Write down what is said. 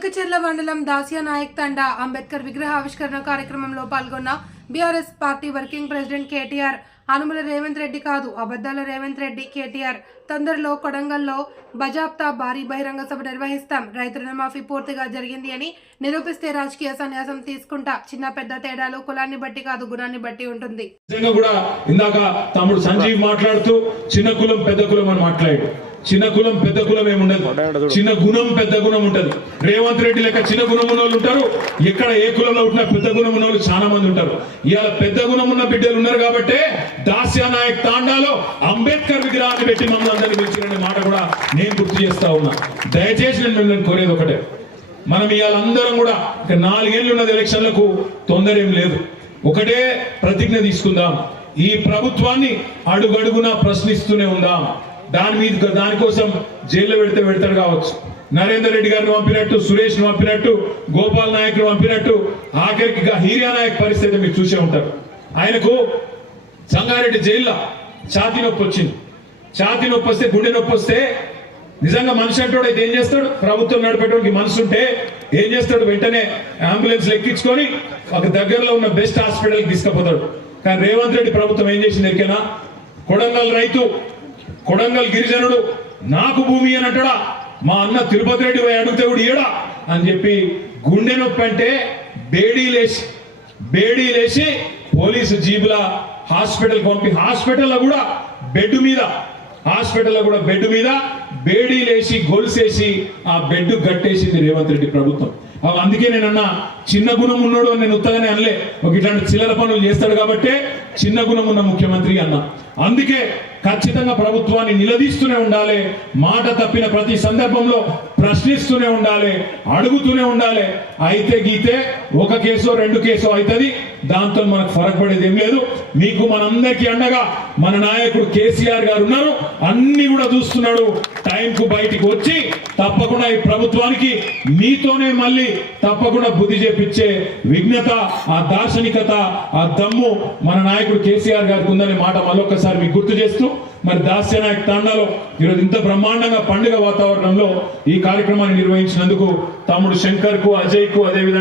కుల్కచెర్ల మండలం దాసియా నాయక్ తండా అంబేద్కర్ విగ్రహ ఆవిష్కరణ కార్యక్రమంలో పాల్గొన్న BRS party working president KTR Anumula Revanth Reddy కాదు అబద్ధాల రేవంత్ రెడ్డి కేటీఆర్ తొందరలో కొడంగల్లో బజాప్తా భారీ బహిరంగ సభ నిర్వహిస్తాం రైతు రుణమాఫీ పూర్తిగా జరిగింది అని నిరూపిస్తే రాజకీయ సన్యాసం తీసుకుంటా చిన్న పెద్ద తేడాలు కులాన్ని బట్టి కాదు గుణాన్ని బట్టి ఉంటుంది. ఇందాక తమ్ముడు సంజీవ్ మాట్లాడుతూ చిన్న కులం పెద్ద కులం అని మాట్లాడాడు. చిన్న కులం పెద్ద కులం ఏముండదు, చిన్న గుణం పెద్ద గుణం ఉంటది. రేవంత్ రెడ్డి లెక్క చిన్న గుణం ఉన్న వాళ్ళు ఉంటారు, ఎక్కడ ఏ కులంలో ఉంటున్నా పెద్ద గుణం ఉన్న వాళ్ళు చాలా మంది ఉంటారు. ఇవాళ పెద్ద గుణం ఉన్న బిడ్డలు ఉన్నారు కాబట్టి దాసియా నాయక్ తాండాలో అంబేద్కర్ విగ్రహాన్ని పెట్టి మమ్మల్ని అందరినీ పిలిచిన మాట కూడా నేను గుర్తు చేస్తా ఉన్నా. దయచేసి నేను కోరేది ఒకటే, మనం ఇవాళ అందరం కూడా 4 ఏళ్ళు ఉన్నది ఎలక్షన్లకు తొందర ఏం లేదు. ఒకటే ప్రతిజ్ఞ తీసుకుందాం, ఈ ప్రభుత్వాన్ని అడుగడుగునా ప్రశ్నిస్తూనే ఉందాం. దానికోసం జైల్లో పెడతాడు కావచ్చు, నరేందర్ రెడ్డి గారిని పంపినట్టు, సురేష్ ను పంపినట్టు, గోపాల్ నాయక్ ను పంపినట్టు, ఆఖరికి హీరియా నాయక్ పరిస్థితి మీరు చూసే ఉంటారు. ఆయనకు సంగారెడ్డి జైల్లో ఛాతీ నొప్పి వచ్చింది. ఛాతీ నొప్పి వస్తే, గుండె నొప్పి వస్తే నిజంగా మనిషి అంటోడు అయితే ఏం చేస్తాడు? ప్రభుత్వం నడిపేటోడికి మనసు ఉంటే ఏం చేస్తాడు? వెంటనే అంబులెన్స్ ఎక్కించుకొని ఒక దగ్గరలో ఉన్న బెస్ట్ హాస్పిటల్కి తీసుకుపోతాడు. కానీ రేవంత్ రెడ్డి ప్రభుత్వం ఏం చేసింది ఎరికేనా? కొడంగల్ రైతు, కొడంగల్ గిరిజనుడు నాకు భూమి అని అంటాడా, మా అన్న తిరుపతి రెడ్డి పోయి అడిగితే కూడా ఇయడా అని చెప్పి గుండె నొప్పి అంటే బేడీలేసి పోలీసు జీబుల హాస్పిటల్ పంపి హాస్పిటల్లో కూడా బెడ్ మీద బేడీలేసి గొలుసేసి ఆ బెడ్ గట్టేసింది రేవంత్ రెడ్డి ప్రభుత్వం. అందుకే నేనన్నా చిన్న గుణం ఉన్నాడు అని నేను ఉత్తగానే అనలే, ఒక ఇట్లాంటి చిల్లర పనులు చేస్తాడు కాబట్టి చిన్న గుణం ఉన్న ముఖ్యమంత్రి అన్నా. అందుకే ఖచ్చితంగా ప్రభుత్వాన్ని నిలదీస్తూనే ఉండాలి, మాట తప్పిన ప్రతి సందర్భంలో ప్రశ్నిస్తూనే ఉండాలి, అడుగుతూనే ఉండాలి. అయితే గీతే ఒక కేసో 2 కేసో అవుతుంది, దాంతో మనకు ఫరక్ పడేది ఏం లేదు. మీకు మనందరికీ అండగా మన నాయకుడు కేసీఆర్ గారు ఉన్నారు, అన్ని కూడా చూస్తున్నాడు. టైంకు బయటికి వచ్చి తప్పకుండా ఈ ప్రభుత్వానికి మీతోనే మళ్ళీ తప్పకుండా బుద్ధి చేపించే విఘ్నత, ఆ దార్శనికత, ఆ దమ్ము మన నాయకుడు కేసీఆర్ గారికి ఉందనే మాట మళ్ళొక్కసారి మీకు గుర్తు చేస్తూ, మరి దాసియా నాయక్ తాండాలో ఈరోజు ఇంత బ్రహ్మాండంగా పండుగ వాతావరణంలో ఈ కార్యక్రమాన్ని నిర్వహించినందుకు తమ్ముడు శంకర్ కు, అజయ్ కు, అదేవిధంగా